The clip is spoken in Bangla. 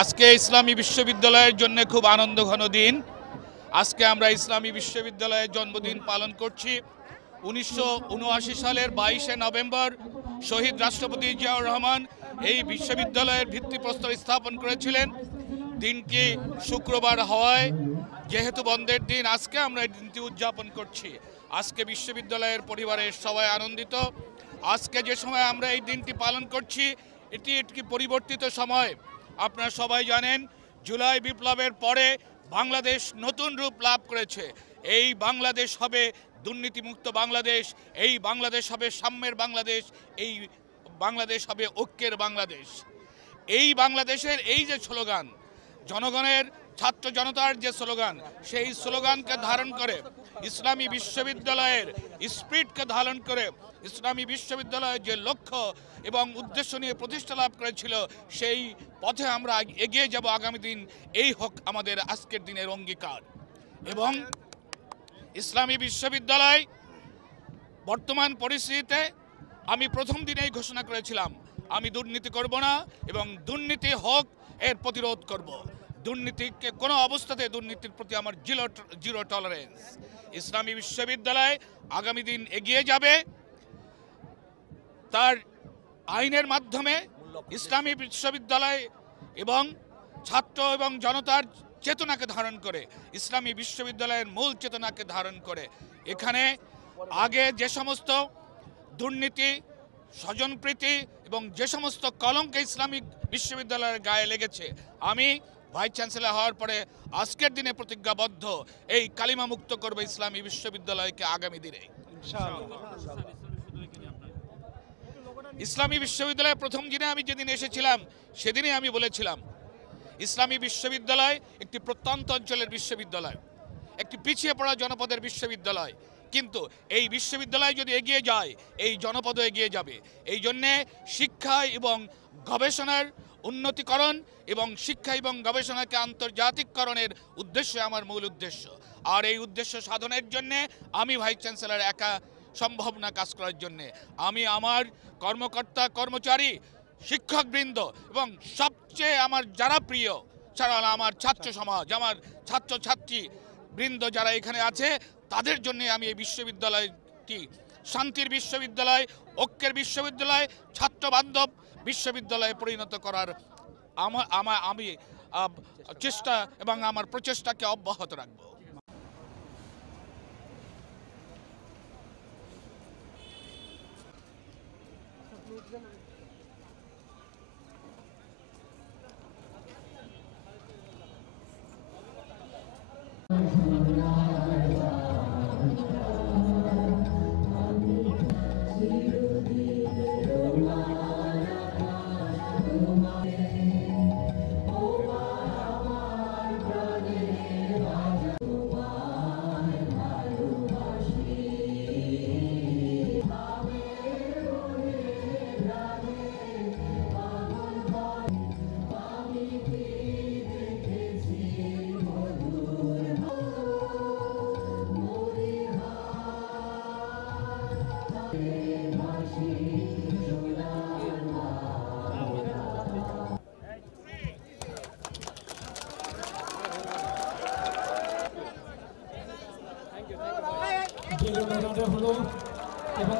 আজকে ইসলামী বিশ্ববিদ্যালয়ের জন্য খুব আনন্দঘন দিন। আজকে আমরা ইসলামী বিশ্ববিদ্যালয়ের জন্মদিন পালন করছি। 1979 সালের 22শে নভেম্বর শহীদ রাষ্ট্রপতি জিয়াউর রহমান এই বিশ্ববিদ্যালয়ের ভিত্তিপ্রস্তর স্থাপন করেছিলেন। দিনটি শুক্রবার হওয়ায় যেহেতু বন্ধের দিন, আজকে আমরা এই দিনটি উদযাপন করছি। আজকে বিশ্ববিদ্যালয়ের পরিবারের সবাই আনন্দিত। আজকে যে সময় আমরা এই দিনটি পালন করছি, এটি একটি পরিবর্তিত সময়। আপনারা সবাই জানেন, জুলাই বিপ্লবের পরে বাংলাদেশ নতুন রূপ লাভ করেছে। এই বাংলাদেশ হবে দুর্নীতিমুক্ত বাংলাদেশ, এই বাংলাদেশ হবে সাম্যের বাংলাদেশ, এই বাংলাদেশ হবে ঐক্যের বাংলাদেশ। এই বাংলাদেশের এই যে স্লোগান, জনগণের ছাত্র জনতার যে স্লোগান, সেই স্লোগানকে ধারণ করে ইসলামী বিশ্ববিদ্যালয়ের স্পিরিটকে ধারণ করে ইসলামী বিশ্ববিদ্যালয়ের যে লক্ষ্য এবং উদ্দেশ্য নিয়ে প্রতিষ্ঠা লাভ করেছিল, সেই পথে আমরা এগিয়ে যাব আগামী দিন। এই হোক আমাদের আজকের দিনের অঙ্গীকার। এবং ইসলামী বিশ্ববিদ্যালয় বর্তমান পরিস্থিতিতে আমি প্রথম দিনেই ঘোষণা করেছিলাম, আমি দুর্নীতি করব না এবং দুর্নীতি হোক এর প্রতিরোধ করব। দুর্নীতিকে কোনো অবস্থাতে দুর্নীতির প্রতি আমার জিরো টলারেন্স। ইসলামী বিশ্ববিদ্যালয় আগামী দিন এগিয়ে যাবে তার আইনের মাধ্যমে। ইসলামী বিশ্ববিদ্যালয় এবং ছাত্র এবং জনতার চেতনাকে ধারণ করে, ইসলামী বিশ্ববিদ্যালয়ের মূল চেতনাকে ধারণ করে। এখানে আগে যে সমস্ত দুর্নীতি, স্বজনপ্রীতি এবং যে সমস্ত কলঙ্ক ইসলামিক বিশ্ববিদ্যালয়ের গায়ে লেগেছে, আমি ভাইস চ্যান্সেলর হওয়ার পরে আজকের দিনে প্রতিজ্ঞাবদ্ধ, এই কালিমা মুক্ত করবে ইসলামী বিশ্ববিদ্যালয়কে আগামী দিনে। ইসলামী বিশ্ববিদ্যালয়ের প্রথম দিনে আমি যেদিন এসেছিলাম, সেদিনই আমি বলেছিলাম, ইসলামী বিশ্ববিদ্যালয় একটি প্রত্যন্ত অঞ্চলের বিশ্ববিদ্যালয়, একটি পিছিয়ে পড়া জনপদের বিশ্ববিদ্যালয়, কিন্তু এই বিশ্ববিদ্যালয় যদি এগিয়ে যায়, এই জনপদও এগিয়ে যাবে। এই জন্যে শিক্ষা এবং গবেষণার উন্নতিকরণ এবং শিক্ষা এবং গবেষণাকে আন্তর্জাতিককরণের উদ্দেশ্য আমার মূল উদ্দেশ্য। আর এই উদ্দেশ্য সাধনের জন্যে আমি ভাইস চ্যান্সেলর একা সম্ভব না কাজ করার জন্যে। আমি আমার কর্মকর্তা, কর্মচারী, শিক্ষকবৃন্দ এবং সবচেয়ে আমার যারা প্রিয়, যারা আমার ছাত্র সমাজ, আমার ছাত্রছাত্রী বৃন্দ যারা এখানে আছে, তাদের জন্য আমি এই বিশ্ববিদ্যালয়টি শান্তির বিশ্ববিদ্যালয়, ঐক্যের বিশ্ববিদ্যালয়, ছাত্র বান্ধব বিশ্ববিদ্যালয়ে পরিণত করার আমি চেষ্টা এবং আমার প্রচেষ্টাকে অব্যাহত রাখব। হলো এবং